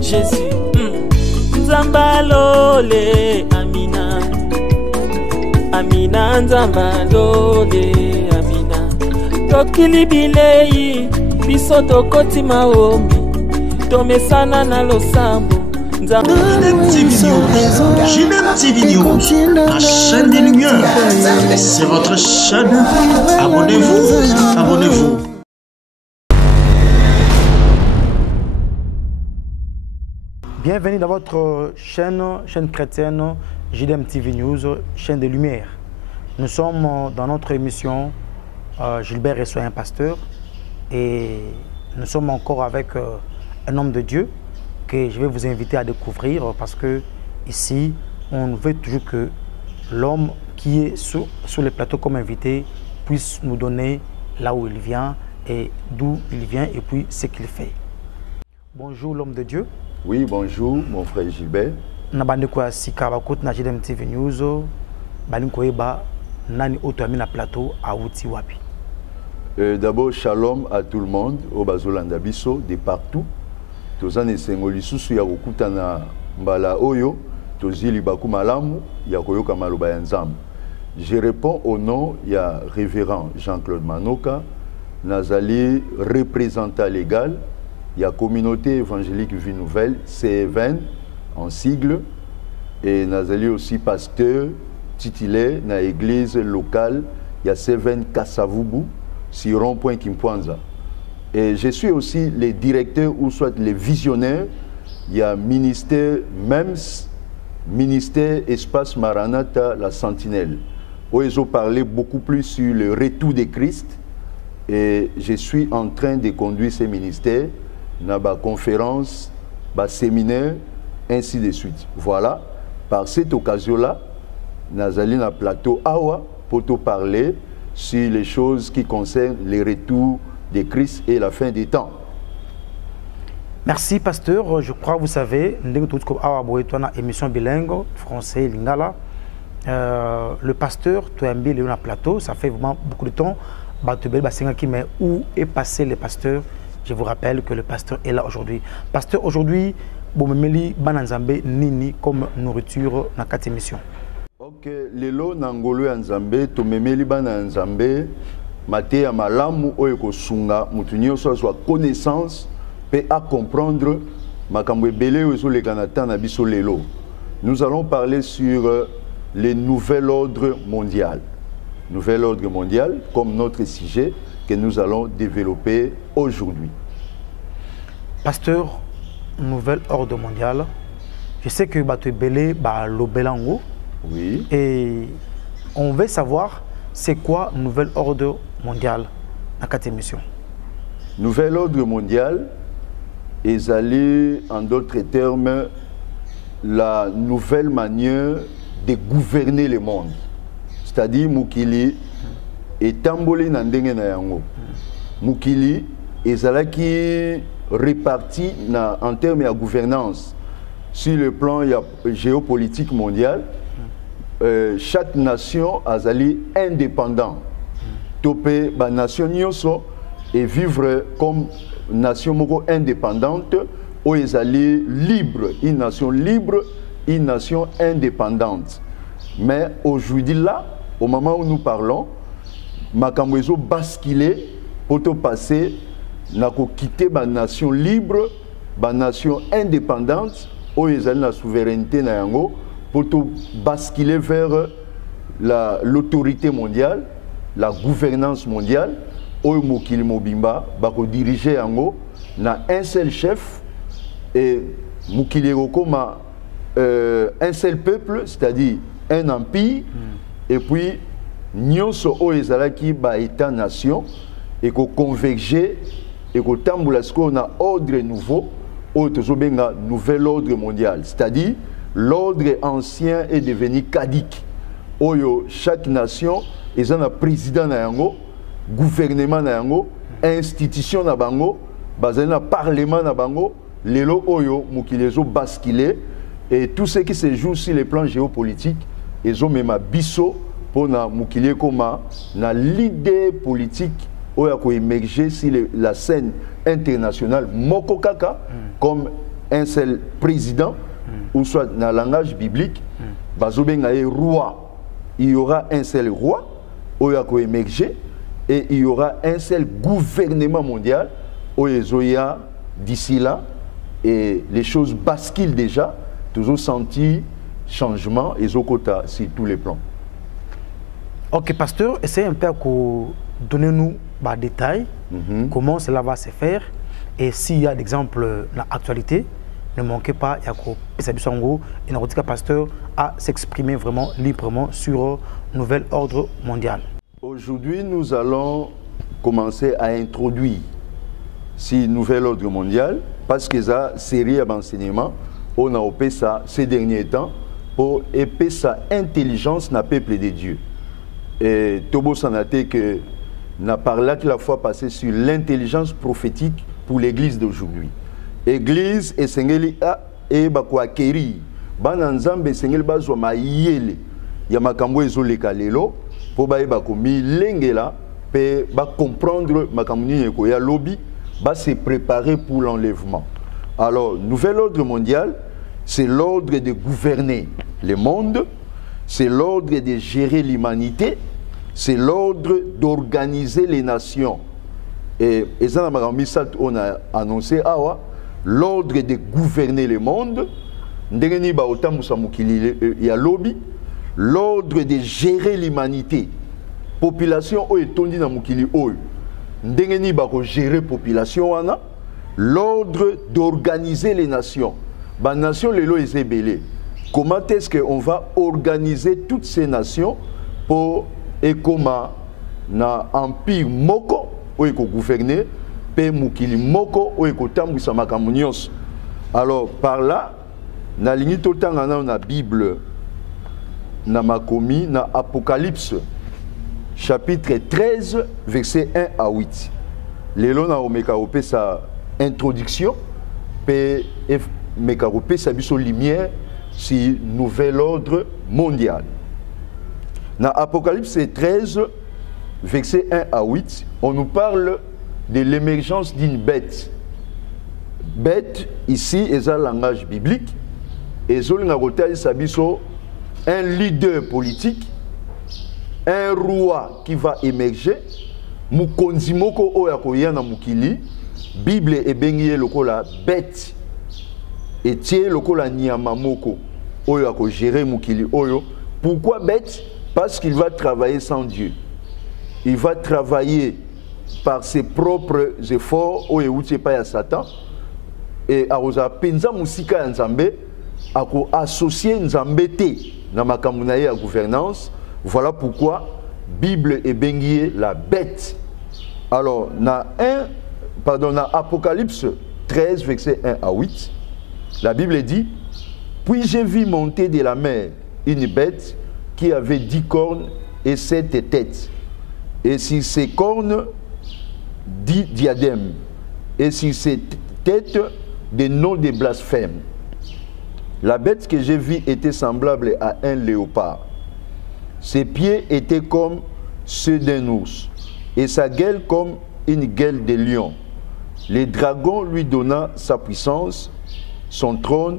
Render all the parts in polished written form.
Jésus, Nzambalole, Amina. Amina, Nzambalole, Amina. Tokili bilei, biso tokoti maombi. Tomesana na losambo. JDM TV News, la chaîne des Lumières. C'est votre chaîne. Abonnez-vous, abonnez-vous. Bienvenue dans votre chaîne chrétienne JDM TV News, chaîne des Lumières. Nous sommes dans notre émission Gilbert reçoit un pasteur et nous sommes encore avec un homme de Dieu que je vais vous inviter à découvrir parce que ici, on veut toujours que l'homme qui est sur le plateau comme invité puisse nous donner là où il vient et d'où il vient et puis ce qu'il fait. Bonjour l'homme de Dieu. Oui, bonjour mon frère Gilbert. Nabande kwa sika bakoti na JDM TV News bali koyeba nani otoami na plateau auti wapi. D'abord shalom à tout le monde au bazolanda biso de partout. Tozane sengoli susu ya kokutana mbala oyo tozili baku malamu ya koyoka maloba ya Nzambe. Je réponds au nom ya révérend Jean-Claude Manoka, nazali représentant légal ya communauté évangélique Vie Nouvelle CEVN en sigle et nazali aussi pasteur titulaire na église locale ya CEVN Kasavubu sur rond-point Kimpwanza. Et je suis aussi le directeur ou soit le visionnaire. Il y a ministère MEMS, ministère Espace Maranatha, la Sentinelle. Où ils ont parlé beaucoup plus sur le retour de Christ. Et je suis en train de conduire ces ministères dans ma conférence, ma séminaire, ainsi de suite. Voilà, par cette occasion-là, nous allons à plateau Awa pour te parler sur les choses qui concernent le retour de Christ et la fin des temps. Merci pasteur, je crois que vous savez, nous avons une émission bilingue, français et lingala. Le pasteur, tu as un billet sur plateau, ça fait vraiment beaucoup de temps. Mais où est passé le pasteur? Je vous rappelle que le pasteur est là aujourd'hui. Pasteur, aujourd'hui, vous avez Bananzambe Nini comme nourriture dans cette émission. Ok, lelo nangolo Nzambe, tu memeli Bananzambe. Maté ya malamu oyo kosunga mutu nyonso soit connaissance pe à comprendre makambo ebele oyo le Canada na biso lelo. Nous allons parler sur le nouvel ordre mondial. Nouvel ordre mondial comme notre sujet que nous allons développer aujourd'hui. Pasteur, nouvel ordre mondial. Je sais que bato ebele ba lobelango. Oui. Et on veut savoir c'est quoi nouvel ordre mondial dans cette émission. Nouvel ordre mondial est allé, en d'autres termes, la nouvelle manière de gouverner le monde. C'est-à-dire, Mukili est tambolé dans le yango. Mukili est qui réparti en termes de gouvernance sur le plan géopolitique mondial. Chaque nation a zali indépendant. Topé ba nation nyoso et vivre comme nation moko indépendante ou ezali libre, une nation libre, une nation indépendante. Mais aujourd'hui là, au moment où nous parlons, makambo ezo basculer pour te passer na ko quitter ba nation libre, ba nation indépendante ou ezali na souveraineté na yango pour te basculer vers l'autorité mondiale, la gouvernance mondiale, où Mokili Mobimba va diriger na un seul chef et Mokili Rokoma un seul peuple, c'est-à-dire un empire, et puis Nyonso Oezalaki ba état nation et qu'on converger et qu'on tambulasko na ordre nouveau, au tozobenga nouvel ordre mondial, c'est-à-dire l'ordre ancien est devenu caduque. Oyo chaque nation est un président na yango, gouvernement na yango, institution na bango, basé na parlement na bango, lelo oyo mukilezo basculé et tout ce qui se joue sur les plans géopolitiques, ils ont même biso pour na mukile koma na l'idée politique oyo ko émerger sur la scène internationale moko kaka comme un seul président, ou soit dans le langage biblique, roi. Il y aura un seul roi, qui va émerger, et il y aura un seul gouvernement mondial, d'ici là, et les choses basculent déjà, toujours senti changement et zokota sur tous les plans. Ok, pasteur, essayez un peu de donner-nous des détails, comment cela va se faire, et s'il y a d'exemples dans l'actualité, ne manquez pas, il y a un pasteur à s'exprimer vraiment librement sur le nouvel ordre mondial. Aujourd'hui, nous allons commencer à introduire ce nouvel ordre mondial parce que ça série d'enseignements on a opéré ça ces derniers temps pour épaisser sa intelligence dans le peuple de Dieu. Et Tobo Sanate que n'a parlé la fois passée sur l'intelligence prophétique pour l'église d'aujourd'hui. Église et sengeli a et bakwa keri bananzambe sengeli bazwa mayele ya makambo ezole kalelo pour ba bakomi lengela pe ba comprendre makambo ni ko ya lobby ba se préparer pour l'enlèvement. Alors nouvel ordre mondial, c'est l'ordre de gouverner le monde, c'est l'ordre de gérer l'humanité, c'est l'ordre d'organiser les nations. Et ça on a annoncé l'ordre de gouverner le monde, l'ordre de gérer l'humanité. Population etondi na mukili oyo. Ndengeni bako gérer population wana, l'ordre d'organiser les nations. Ba nation lelo ezebele. Comment est-ce qu'on va organiser toutes ces nations pour ekoma na empire moko oyo ko gouverner pe mukili moko oyo ko tambwisa makambo nyonso. Alors par là na lingi totanga na Bible na makomi na Apocalypse chapitre 13 verset 1 à 8. Lelo na omeka opé sa introduction pe meka opé sa biso lumière si nouvel ordre mondial. Dans Apocalypse 13, verset 1 à 8, on nous parle de l'émergence d'une bête. Bête, ici, est un langage biblique. Et un leader politique, un roi qui va émerger. Mukonzi moko oyakoya na mukili, Bible et bengiye lokola bête. Et tie lokola nyama moko oyako gérer mukili oyo. Pourquoi bête? Parce qu'il va travailler sans Dieu. Il va travailler par ses propres efforts au Yehouti pas à Satan. Et à osa penza musika nzambe ako associer nzambe te na makamuna ya gouvernance. Voilà pourquoi Bible est bengié la bête. Alors na Apocalypse 13 verset 1 à 8, la Bible dit: puis j'ai vu monter de la mer une bête qui avait 10 cornes et 7 têtes. Et sur ces cornes, 10 diadèmes. Et sur ces têtes, des noms de blasphèmes. La bête que j'ai vue était semblable à un léopard. Ses pieds étaient comme ceux d'un ours, et sa gueule comme une gueule de lion. Le dragon lui donna sa puissance, son trône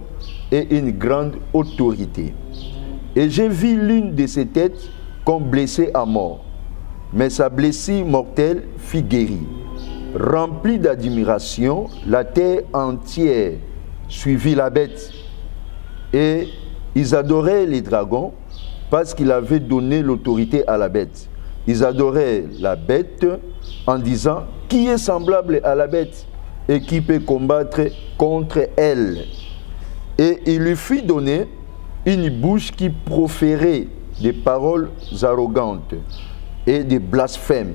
et une grande autorité. Et j'ai vu l'une de ses têtes comme blessée à mort, mais sa blessure mortelle fut guérie. Remplie d'admiration, la terre entière suivit la bête. Et ils adoraient les dragons parce qu'il avait donné l'autorité à la bête. Ils adoraient la bête en disant: qui est semblable à la bête et qui peut combattre contre elle? Et il lui fut donné une bouche qui proférait des paroles arrogantes et des blasphèmes.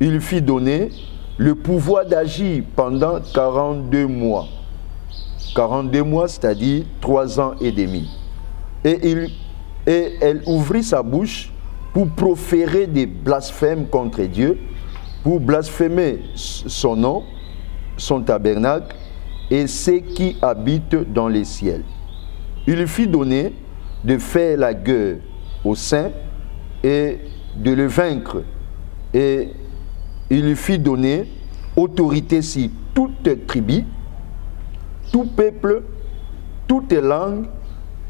Il lui fit donner le pouvoir d'agir pendant 42 mois. 42 mois, c'est-à-dire 3 ans et demi. Et elle ouvrit sa bouche pour proférer des blasphèmes contre Dieu, pour blasphémer son nom, son tabernacle et ceux qui habitent dans les ciels. Il lui fit donner de faire la guerre aux saints et de le vaincre. Et il lui fit donner autorité sur toute tribu, tout peuple, toutes langues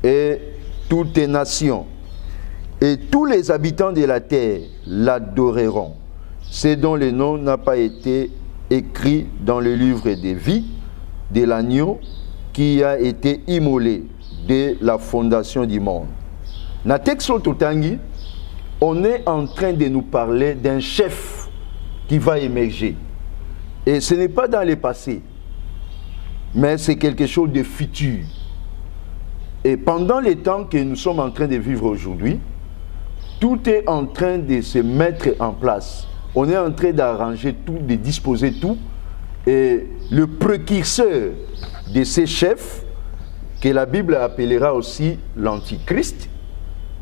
et toutes nations. Et tous les habitants de la terre l'adoreront. C'est dont le nom n'a pas été écrit dans le livre de vie de l'agneau qui a été immolé dès la fondation du monde. Dans le texte Totangi, on est en train de nous parler d'un chef qui va émerger. Et ce n'est pas dans le passé, mais c'est quelque chose de futur. Et pendant les temps que nous sommes en train de vivre aujourd'hui, tout est en train de se mettre en place. On est en train d'arranger tout, de disposer tout. Et le précurseur de ces chefs, que la Bible appellera aussi l'Antichrist,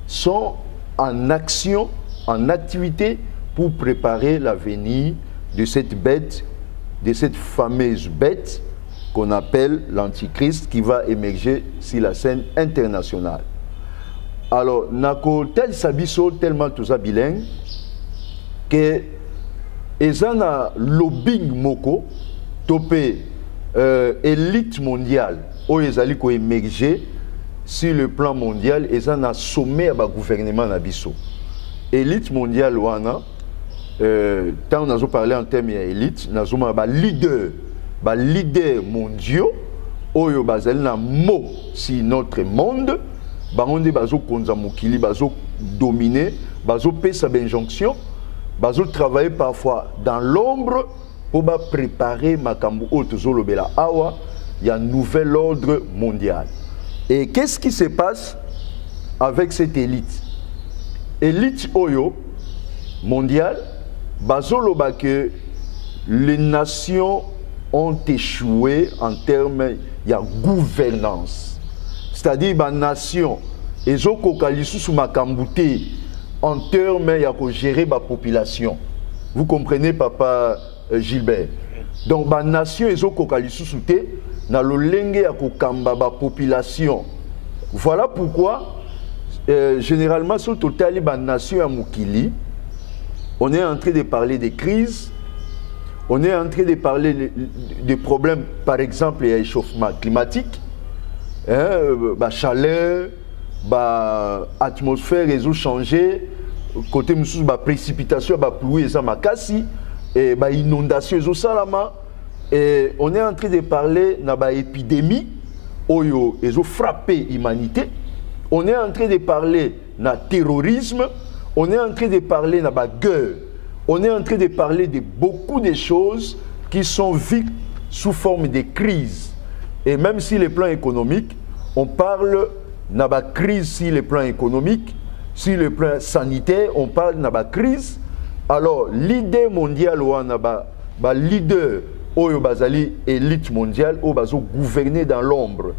sont en action, en activité pour préparer l'avenir de cette bête, de cette fameuse bête qu'on appelle l'Antichrist qui va émerger sur la scène internationale. Alors, nako tel sabiso tellement tous bilingue que ezana lobbying moko topé élite mondiale où ezali ko émerger sur le plan mondial ezana sommet à gouvernement na biso. Élite mondiale wana tant nous avons parlé en termes d'élite, nous avons ba leader mondiaux oyo bazali na mot si notre monde bangonde bazo konza mokili bazo dominer bazo pesa injonction bazo travailler parfois dans l'ombre pour préparer makambo otozolobela awa il y a un nouvel ordre mondial. Et qu'est-ce qui se passe avec cette élite? Élite oyo mondiale bazoloba que les nations ont échoué en termes de gouvernance. C'est-à-dire que les nations, elles ont en termes de gérer la population. Vous comprenez, papa Gilbert? Donc, les nations, elles ont dans le lengue la population. Voilà pourquoi, généralement, sur le total, les nations à Mukili, on est en train de parler des crises, on est en train de parler des problèmes, par exemple, il réchauffement climatique. Bah chaleur, bah atmosphère, ils ont changé. Côté monsieur, bah précipitation, bah pluie, ça m'a cassé. Et bah inondation, ils ont salama. Et on est en train de parler de bah épidémie, oyo, ils ont frappé l'humanité. On est en train de parler de terrorisme. On est en train de parler de bah guerre. On est en train de parler de beaucoup de choses qui sont vues sous forme de crise. Et même si les plans économiques, on parle de la crise sur les plans économiques, sur le plan sanitaire, on parle de la crise. Alors, l'idée mondiale, leader, oyo bazali élite mondiale, oyo bazo gouverner dans l'ombre.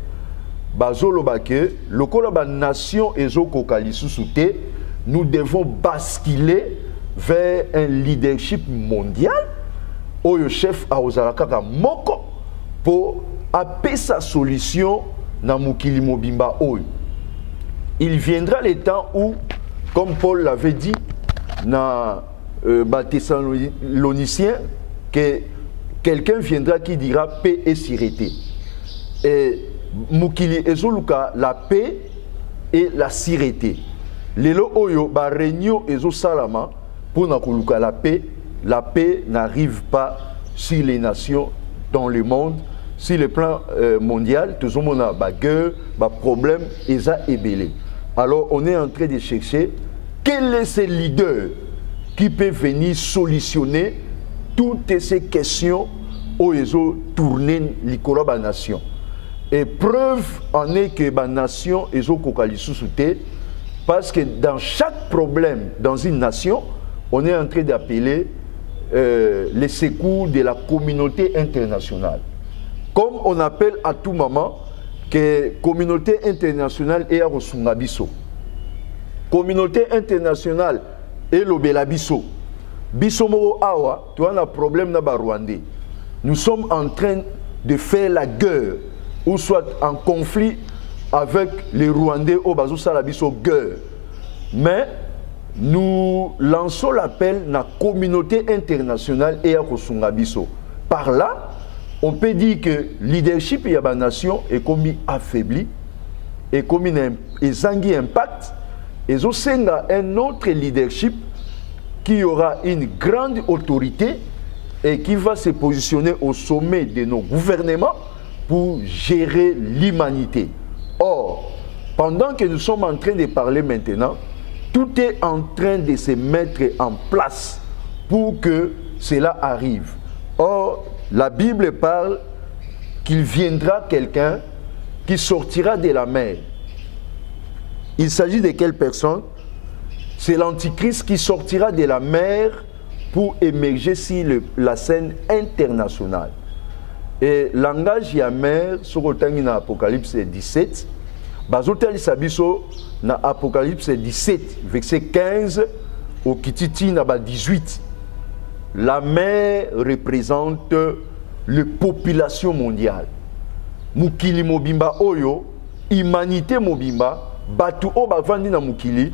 Bazo lobake, lokola ba nation ezo kokali sous-souté, nous devons basculer vers un leadership mondial, oyo chef a ozalaka moko pour appeler sa solution dans Mukili Mobimba Oyo. Il viendra le temps où, comme Paul l'avait dit dans Thessaloniciens, que quelqu'un viendra qui dira paix et sûreté. Et Mukili ezoluka la paix et la sûreté. Lelo Oyo ba réunion ezo salama pour nakoluka la paix n'arrive pas sur les nations dans le monde. Sur le plan mondial, tout le monde a des guerres, des problèmes, et ça est belé. Alors, on est en train de chercher quel est ce leader qui peut venir solutionner toutes ces questions où ils ont tourné la nation. Et preuve en est que la nation est au sous-souté, parce que dans chaque problème dans une nation, on est en train d'appeler les secours de la communauté internationale. Comme on appelle à tout moment que la communauté internationale est à Rosungabiso. Communauté internationale est l'Obelabiso. Bisomoro Awa, tu as un problème dans le Rwandais. Nous sommes en train de faire la guerre, ou soit en conflit avec les Rwandais au Bazou Salabiso guerre. Mais nous lançons l'appel à la communauté internationale et à Rosungabiso. Par là, on peut dire que le leadership de la nation est comme affaibli, et comme un impact, et aussi un autre leadership qui aura une grande autorité et qui va se positionner au sommet de nos gouvernements pour gérer l'humanité. Or, pendant que nous sommes en train de parler maintenant, tout est en train de se mettre en place pour que cela arrive. Or, la Bible parle qu'il viendra quelqu'un qui sortira de la mer. Il s'agit de quelle personne? C'est l'Antichrist qui sortira de la mer pour émerger sur la scène internationale. Et langage y a mer, sur dans Apocalypse 17, bazotel sabiso na Apocalypse 17, verset 15 au Kititi na 18. La mer représente la population mondiale. Mukili mobimba oyo, humanité mobimba, batu o bavandi na mukili,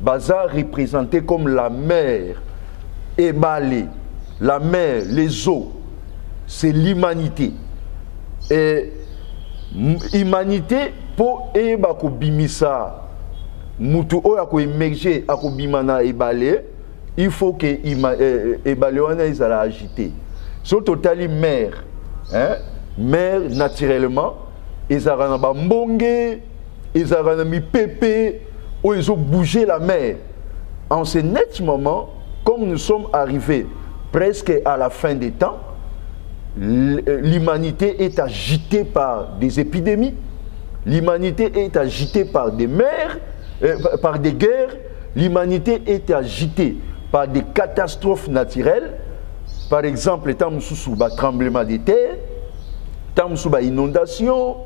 baza représenté comme la mer, Ebale, la mer, les eaux, c'est l'humanité. Et l'humanité, pour eba ko bimisa, mutu o ya ko émerger, a ko bimana Ebale, il faut que Ebale wana izala agité. So totali mer, hein? Mer naturellement, izala na ba mbonge, izala na mi pepe, où ils ont bougé la mer. En ce net moment, comme nous sommes arrivés presque à la fin des temps, l'humanité est agitée par des épidémies, l'humanité est agitée par des mers, par des guerres, l'humanité est agitée par des catastrophes naturelles, par exemple, tant sous tremblement de terre, tant sous inondation,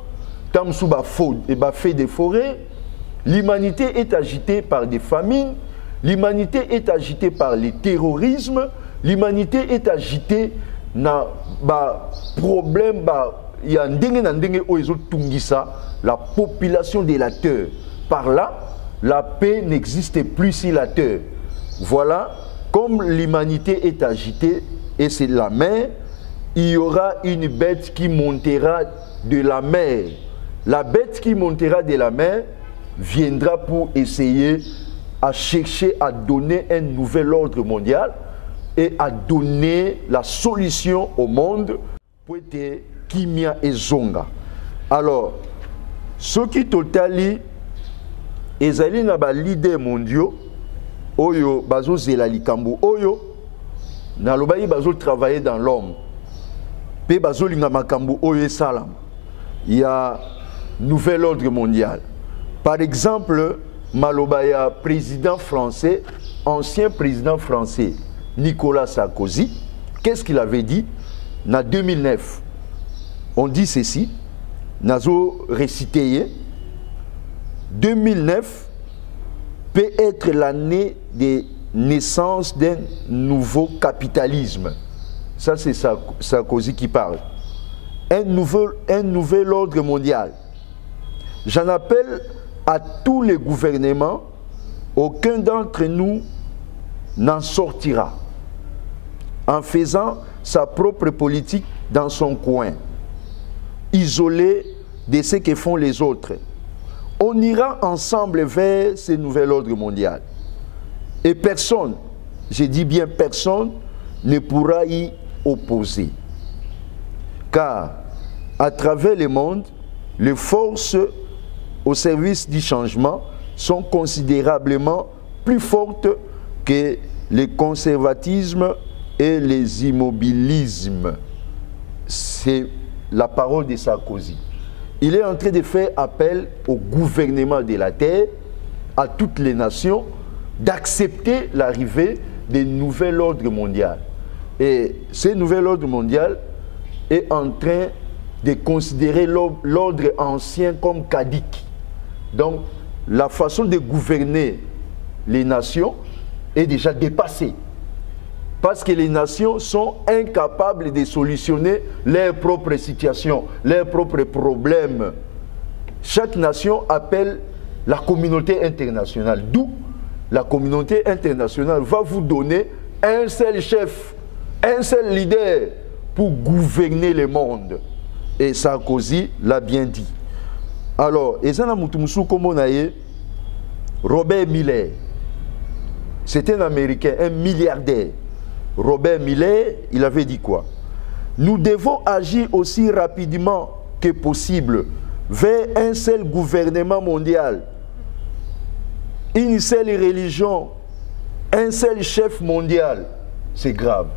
tant sous feu de forêt. L'humanité est agitée par des famines, l'humanité est agitée par le terrorisme, l'humanité est agitée par des problèmes, il y a la population de la terre. Par là, la paix n'existe plus sur la terre. Voilà, comme l'humanité est agitée, et c'est la mer, il y aura une bête qui montera de la mer. La bête qui montera de la mer viendra pour essayer à chercher à donner un nouvel ordre mondial et à donner la solution au monde pour être Kimia et Zonga. Alors, ceux qui totali ezali na ba leader mondiaux oyo bazo zela likambo oyo na lobayi bazo travailler dans l'homme pe bazo linga makambo oyo salam. Il y a nouvel ordre mondial. Par exemple, Malobaya, président français, ancien président français, Nicolas Sarkozy, qu'est-ce qu'il avait dit? En 2009, on dit ceci, Nazo récité, 2009 peut être l'année de naissance d'un nouveau capitalisme. Ça, c'est Sarkozy qui parle. Un nouvel ordre mondial. J'en appelle à tous les gouvernements, aucun d'entre nous n'en sortira en faisant sa propre politique dans son coin, isolé de ce que font les autres. On ira ensemble vers ce nouvel ordre mondial. Et personne, je dis bien personne, ne pourra y opposer. Car à travers le monde, les forces au service du changement sont considérablement plus fortes que le conservatisme et les immobilismes. C'est la parole de Sarkozy. Il est en train de faire appel au gouvernement de la Terre, à toutes les nations, d'accepter l'arrivée des nouvel ordre mondial. Et ce nouvel ordre mondial est en train de considérer l'ordre ancien comme caduc. Donc, la façon de gouverner les nations est déjà dépassée. Parce que les nations sont incapables de solutionner leurs propres situations, leurs propres problèmes. Chaque nation appelle la communauté internationale. D'où la communauté internationale va vous donner un seul chef, un seul leader pour gouverner le monde. Et Sarkozy l'a bien dit. Alors, Robert Miller, c'était un Américain, un milliardaire. Robert Miller, il avait dit quoi? Nous devons agir aussi rapidement que possible vers un seul gouvernement mondial, une seule religion, un seul chef mondial. C'est grave.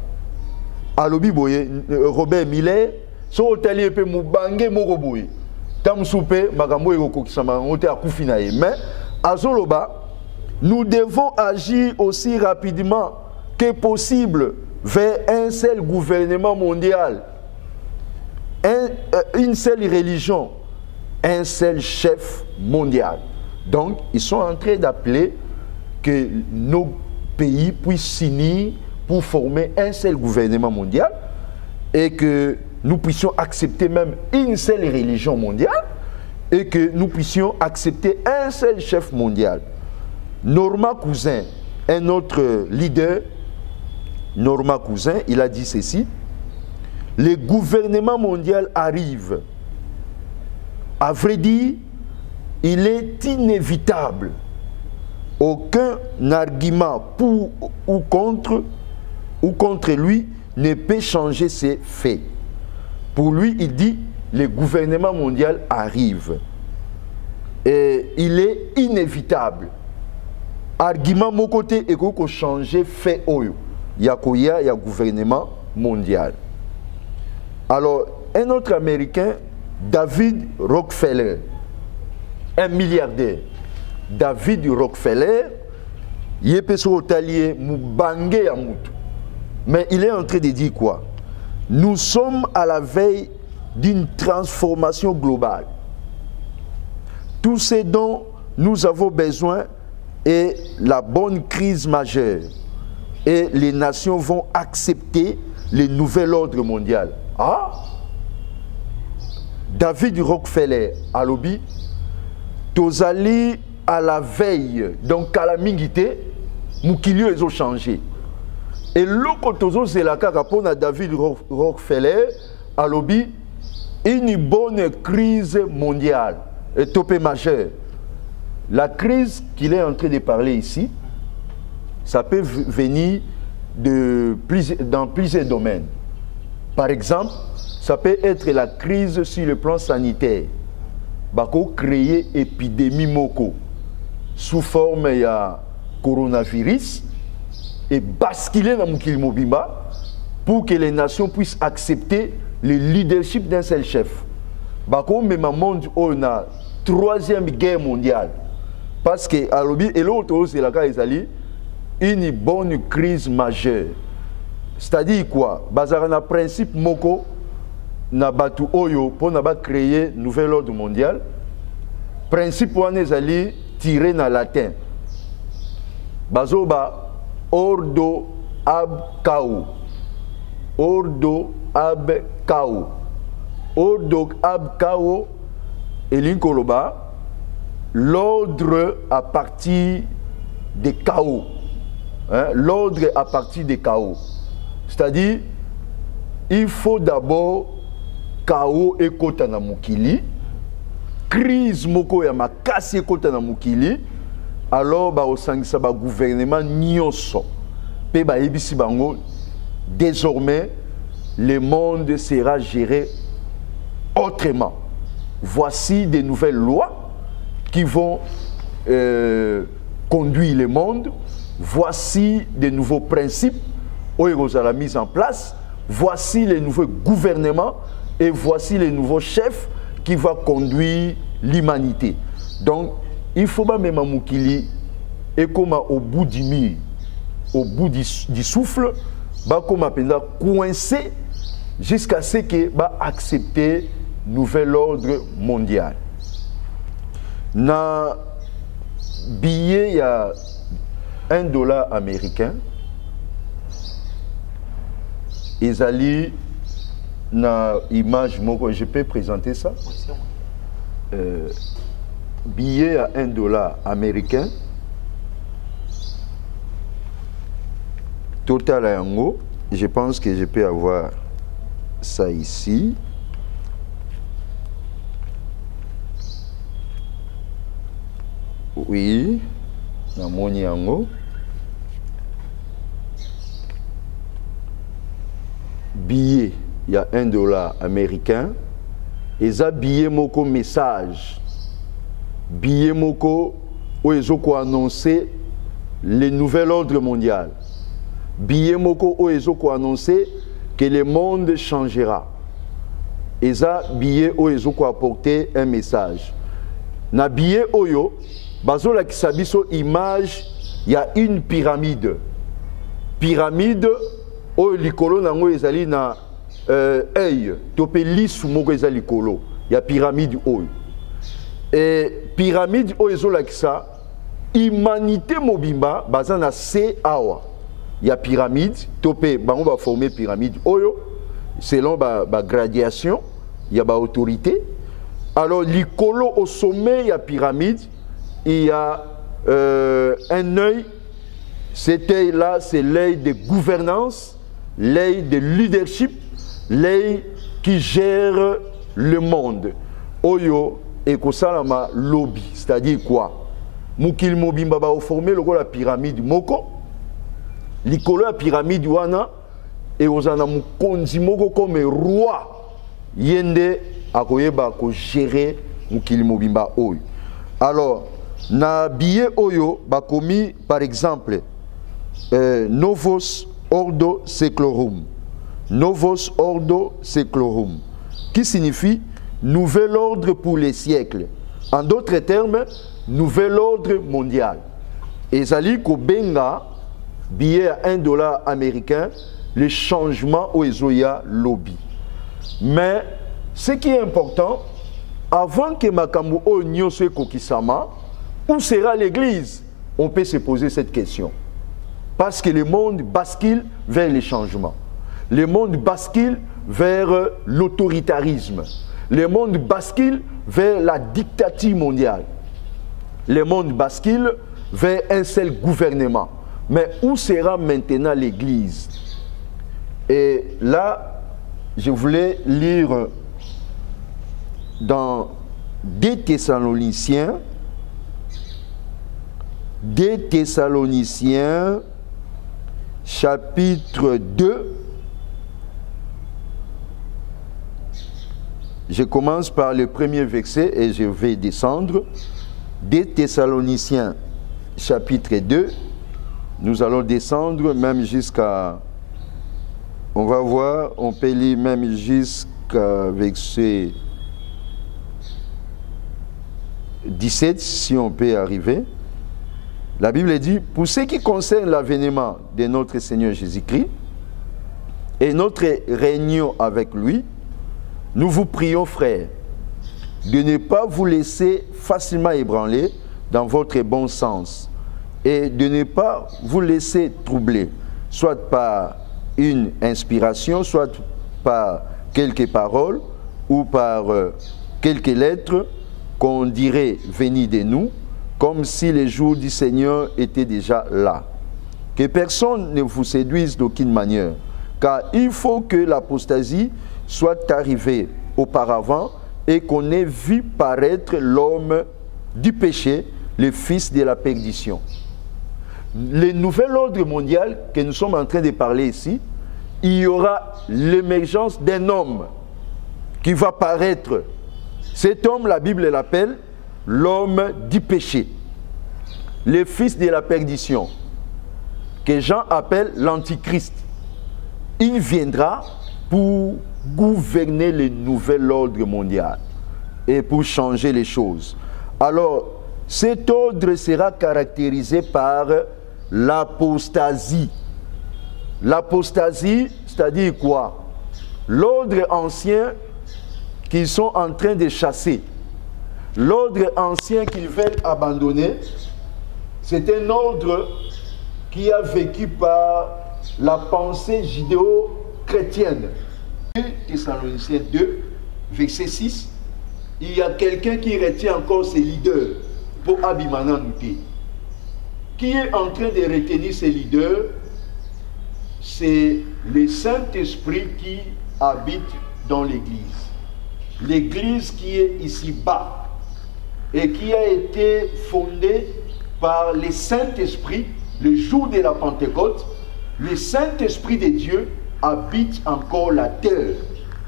Alobi boye, Robert Miller, so otali pe mubange moko boye. Tam soupe makambo eko kisama ngote akufina ye. Mais azoloba, nous devons agir aussi rapidement que possible vers un seul gouvernement mondial, une seule religion, un seul chef mondial. Donc, ils sont en train d'appeler que nos pays puissent s'unir pour former un seul gouvernement mondial et que nous puissions accepter même une seule religion mondiale et que nous puissions accepter un seul chef mondial. Norma Cousin, un autre leader, Norma Cousin, il a dit ceci: le gouvernement mondial arrive. À vrai dire, il est inévitable. Aucun argument pour ou contre lui ne peut changer ces faits. Pour lui, il dit, le gouvernement mondial arrive. Et il est inévitable. Argument mon côté et qu'on changer fait oyo. Il y a gouvernement mondial. Alors, un autre Américain, David Rockefeller, un milliardaire. David Rockefeller, il est pessoa hôtelier, moubangue à moutou. Mais il est en train de dire quoi? Nous sommes à la veille d'une transformation globale. Tout ce dont nous avons besoin est la bonne crise majeure. Et les nations vont accepter le nouvel ordre mondial. Ah? David Rockefeller, à l'obi, tozali à la veille, donc à la mingité, moukilio ils ont changé. Et l'autre tozo c'est la carapone à David Rockefeller, à l'obi, une bonne crise mondiale, et topé majeur. La crise qu'il est en train de parler ici, ça peut venir dans plusieurs domaines. Par exemple, ça peut être la crise sur le plan sanitaire. Bako créer épidémie moko sous forme de coronavirus et basculer dans le mobimba pour que les nations puissent accepter le leadership d'un seul chef. Bako même un monde où on a troisième guerre mondiale. Parce que à l'obi et l'autre c'est la cas une bonne crise majeure. C'est-à-dire quoi? Bazarana principe moko na batu oyo pour na ba créer nouvel ordre mondial. Principe wana ezali tiré na latin. Bazoba ordo ab chaos. Ordo ab chaos. Ordo ab chaos elinkoloba l'ordre à partir des chaos. Hein? L'ordre à partir des chaos. C'est-à-dire, il faut d'abord chaos et kota na mukili, crise moko ya makasi kota na mukili, alors ba osangisa ba gouvernement nyonso pe ba yebisi bango désormais le monde sera géré autrement. Voici des nouvelles lois qui vont conduire le monde. Voici des nouveaux principes où la mise en place. Voici les nouveaux gouvernements et voici les nouveaux chefs qui vont conduire l'humanité. Donc, il faut pas même Moukili et comme au bout du mur, au bout du souffle, bah comme appelle coincé jusqu'à ce que bah accepter nouvel ordre mondial. Na billet il y a $1 américain. Ils allaient na image moko, je peux présenter ça. Billet à $1 américain. Total à yango, je pense que je peux avoir ça ici. Oui, namoni yango. Billet, il y a $1 américain. Et ça billet moko message. Billet moko où ils ont annoncé le nouvel ordre mondial. Billet moko où ils ont annoncé que le monde changera. Et ça billet où ils ont apporté un message. Na billet oyo, bazo la kisabiso image, il y a une pyramide. Pyramide oyo likolo nango ezali na œil, topé lisu moko ezali likolo. Il y a pyramide oyo. Et pyramide oyo ezola kisa, humanité mobimba baza na C awa. Il y a pyramide, topé bango va former pyramide oyo selon ba gradation, il y a ba autorité. Alors l'icolo au sommet il y a pyramide, il y a un œil. Cet œil là c'est l'œil de gouvernance, l'œil de leadership, l'œil qui gère le monde. Oyo et kosalama lobby, c'est-à-dire quoi? Mukil mobimba ba former la pyramide moko. L'icolo la pyramide wana et ozana mukonzi moko comme roi yende akoyeba ko gérer mukil mobimba oyo. Alors na billet oyo bakomi par exemple Novos Ordo Seclorum. Novos Ordo Seclorum, qui signifie nouvel ordre pour les siècles. En d'autres termes, nouvel ordre mondial. Et Zali Kobenga, billet à $1 américain, le changement au Ezoya lobby. Mais ce qui est important, avant que Makambu o Nyose Kokisama, où sera l'Église? On peut se poser cette question. Parce que le monde bascule vers les changements. Le monde bascule vers l'autoritarisme. Le monde bascule vers la dictature mondiale. Le monde bascule vers un seul gouvernement. Mais où sera maintenant l'Église? Et là, je voulais lire dans 2 Thessaloniciens, chapitre 2. Je commence par le premier verset et je vais descendre. 2 Thessaloniciens, chapitre 2. Nous allons descendre même jusqu'à... On va voir, on peut lire même jusqu'à verset 17, si on peut arriver. La Bible dit, pour ce qui concerne l'avènement de notre Seigneur Jésus-Christ et notre réunion avec lui, nous vous prions, frères, de ne pas vous laisser facilement ébranler dans votre bon sens et de ne pas vous laisser troubler, soit par une inspiration, soit par quelques paroles ou par quelques lettres qu'on dirait venir de nous, comme si les jours du Seigneur étaient déjà là. Que personne ne vous séduise d'aucune manière, car il faut que l'apostasie soit arrivée auparavant et qu'on ait vu paraître l'homme du péché, le fils de la perdition. Le nouvel ordre mondial que nous sommes en train de parler ici, il y aura l'émergence d'un homme qui va paraître. Cet homme, la Bible l'appelle l'homme du péché, le fils de la perdition, que Jean appelle l'Antichrist. Il viendra pour gouverner le nouvel ordre mondial et pour changer les choses. Alors, cet ordre sera caractérisé par l'apostasie. L'apostasie, c'est-à-dire quoi? L'ordre ancien qu'ils sont en train de chasser, l'ordre ancien qu'ils veulent abandonner, c'est un ordre qui a vécu par la pensée judéo-chrétienne. Thessaloniciens 2, verset 6, il y a quelqu'un qui retient encore ses leaders pour Abimananouté. Qui est en train de retenir ses leaders? C'est le Saint-Esprit qui habite dans l'Église. L'Église qui est ici-bas et qui a été fondée par le Saint-Esprit le jour de la Pentecôte. Le Saint-Esprit de Dieu habite encore la terre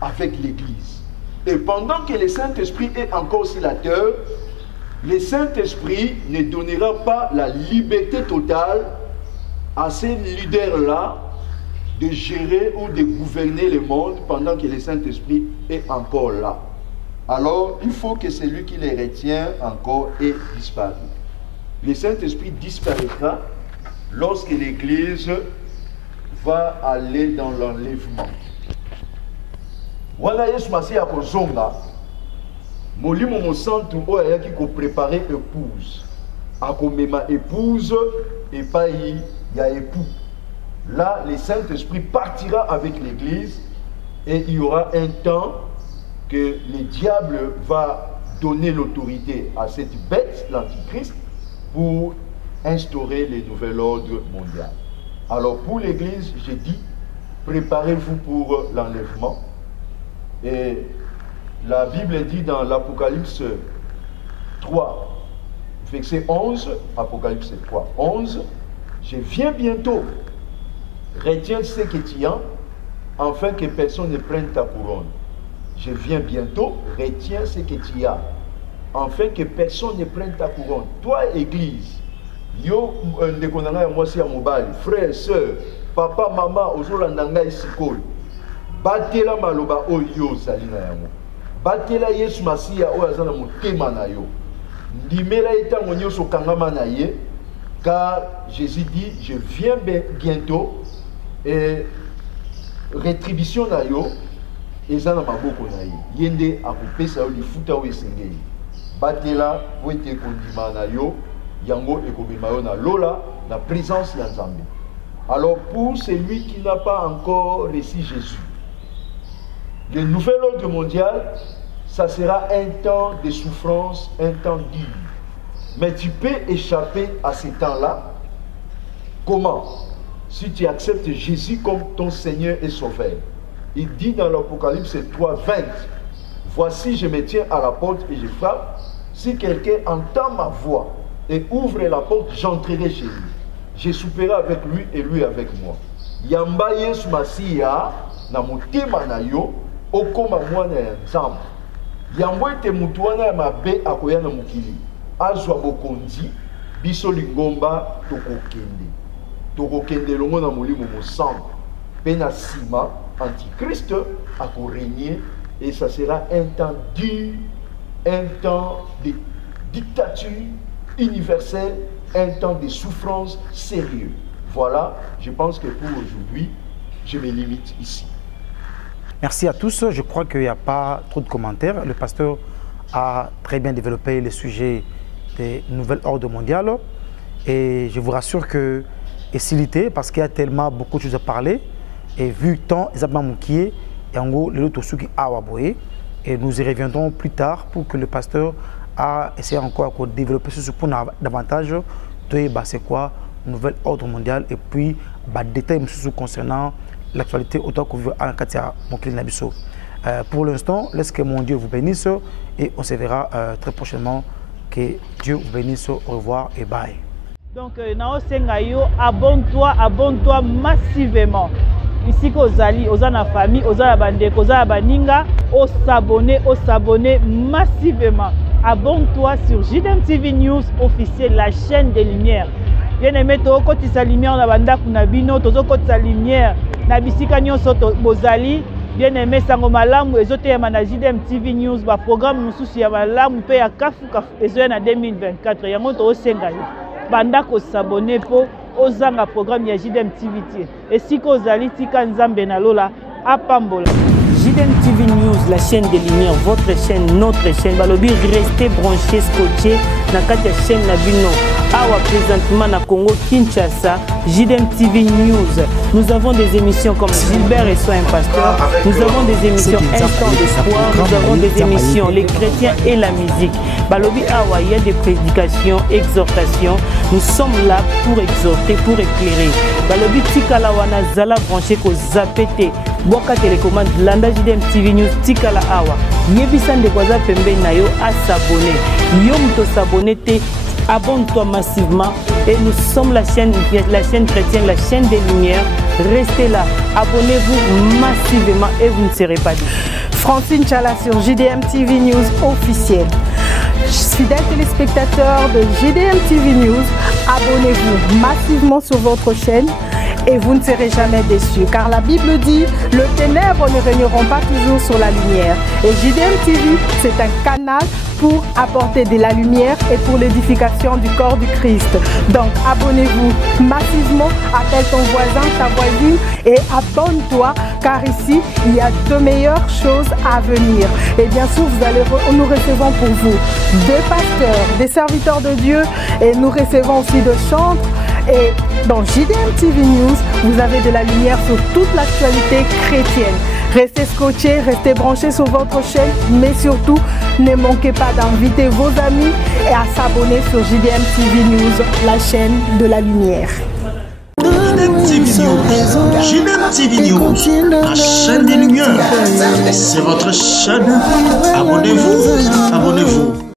avec l'Église. Et pendant que le Saint-Esprit est encore sur la terre, le Saint-Esprit ne donnera pas la liberté totale à ces leaders-là de gérer ou de gouverner le monde pendant que le Saint-Esprit est encore là. Alors, il faut que celui qui les retient encore ait disparu. Le Saint-Esprit disparaîtra lorsque l'Église va aller dans l'enlèvement. Voilà, Yesu Masi a kozonga. Molimo mosantu oya yaki ko préparer épouse. A komema épouse et pas y a époux. Là, le Saint-Esprit partira avec l'Église et il y aura un temps que le diable va donner l'autorité à cette bête, l'Antichrist, pour instaurer le nouvel ordre mondial. Alors pour l'Église, j'ai dit, préparez-vous pour l'enlèvement. Et la Bible dit dans l'Apocalypse 3, verset 11, Apocalypse 3, 11, je viens bientôt, retiens ce que tu as, afin que personne ne prenne ta couronne. Je viens bientôt, retiens ce que tu as, afin que personne ne prenne ta couronne. Toi, Église, yo ndekonanga moi si mobile, frère, sœur, papa, maman, ozolandanga isikol. Batela maloba oyo salina yango. Batela Yesu Masiya oyo azana motema na yo. Ndimela etango nyoso kangama na ye, car Jésus dit, je viens bientôt et rétribution na yo ezana maboko na ye. Yende akopesa yo lifuta oyo esengeli. Batela po ete kondima na yo. Yango ekomema yo na lola, la présence de Nzambe. Alors pour celui qui n'a pas encore reçu Jésus, le nouvel ordre mondial, ça sera un temps de souffrance, un temps dur. Mais tu peux échapper à ce temps-là. Comment? Si tu acceptes Jésus comme ton Seigneur et Sauveur. Il dit dans l'Apocalypse 3, 20, voici je me tiens à la porte et je frappe. Si quelqu'un entend ma voix et ouvre la porte, j'entrerai chez lui. Je souperai avec lui et lui avec moi. Yamba Yesu Masiya na motema na yo okoma mwana ya Nzambe. Yango ete mutu wana ya mabe akoya na mokili. Azwa bokonzi biso lingomba tokokende. Tokokende longo na molimo mosantu. Pe na sima Antichrist akorégner et ça sera un temps dur, un temps de dictature universelle, un temps de souffrance sérieux. Voilà, je pense que pour aujourd'hui, je me limite ici. Merci à tous. Je crois qu'il n'y a pas trop de commentaires. Le pasteur a très bien développé le sujet des nouvelles ordres mondiales. Et je vous rassure que c'est limité parce qu'il y a tellement beaucoup de choses à parler. Et vu tant exactement mon qui est, et en gros, les autres qui awaboye. Et nous y reviendrons plus tard pour que le pasteur a essayé encore de développer ce pour davantage de c'est quoi le nouvel ordre mondial et puis détails concernant l'actualité autant que vous en Katia Monkili Nabiso. Pour l'instant, laisse que mon Dieu vous bénisse et on se verra très prochainement. Que Dieu vous bénisse. Au revoir et bye. Donc, abonne-toi massivement. Ici, Ozali, Ozana famille, Ozana Bande, Ozana Baninga, s'abonner massivement. Abonne-toi sur JDM TV News officiel, la chaîne des Lumières. Bien aimé, to koti sa lumière na banda kuna bino, tozo koti sa lumière na bisika nyonso bozali. Bien aimé, sango malamu ezote ya na JDM TV News ba programme mususu ya malamu pe ya kafu ezoya na 2024. Yango to osenga yo. Banda ko s'abonner po ozanga programme ya JDM TV. Et si ko zali tika nzambe na lola apambola. JDM TV News, la chaîne des Lumières, votre chaîne, notre chaîne. Balobi, restez branchés, scotchés, na katia chaîne la bino. Awa présentement na Congo Kinshasa, JDM TV News. Nous avons des émissions comme Gilbert et Soin Pasteur. Nous avons des émissions Instant d'Espoir. Nous avons des émissions Les Chrétiens et la musique. Balobi Awa, il y a des prédications, exhortations. Nous sommes là pour exhorter, pour éclairer. Balobi Tikalawana Zala branché ko zapete. boka télécommande landa JDM TV News tikala awa yebisa ndeko aza pembeni na yo asabone yo moto s'abonner te abonne-toi massivement et nous sommes la chaîne chrétienne, la chaîne des lumières. Restez là, abonnez-vous massivement et vous ne serez pas déçus. Francine Tchala sur JDM TV News officiel. Fidèles téléspectateurs de JDM TV News, abonnez-vous massivement sur votre chaîne et vous ne serez jamais déçus. Car la Bible dit, le ténèbre ne régneront pas toujours sur la lumière. Et JDM TV, c'est un canal pour apporter de la lumière et pour l'édification du corps du Christ. Donc abonnez-vous massivement, appelle ton voisin, ta voisine et abonne-toi car ici il y a de meilleures choses à venir. Et bien sûr nous recevons pour vous des pasteurs, des serviteurs de Dieu et nous recevons aussi de chantres. Et dans JDM TV News, vous avez de la lumière sur toute l'actualité chrétienne. Restez scotchés, restez branchés sur votre chaîne, mais surtout, ne manquez pas d'inviter vos amis et à s'abonner sur JDM TV News, la chaîne de la lumière. JDM TV News, la chaîne des lumières. C'est votre chaîne. Abonnez-vous, abonnez-vous.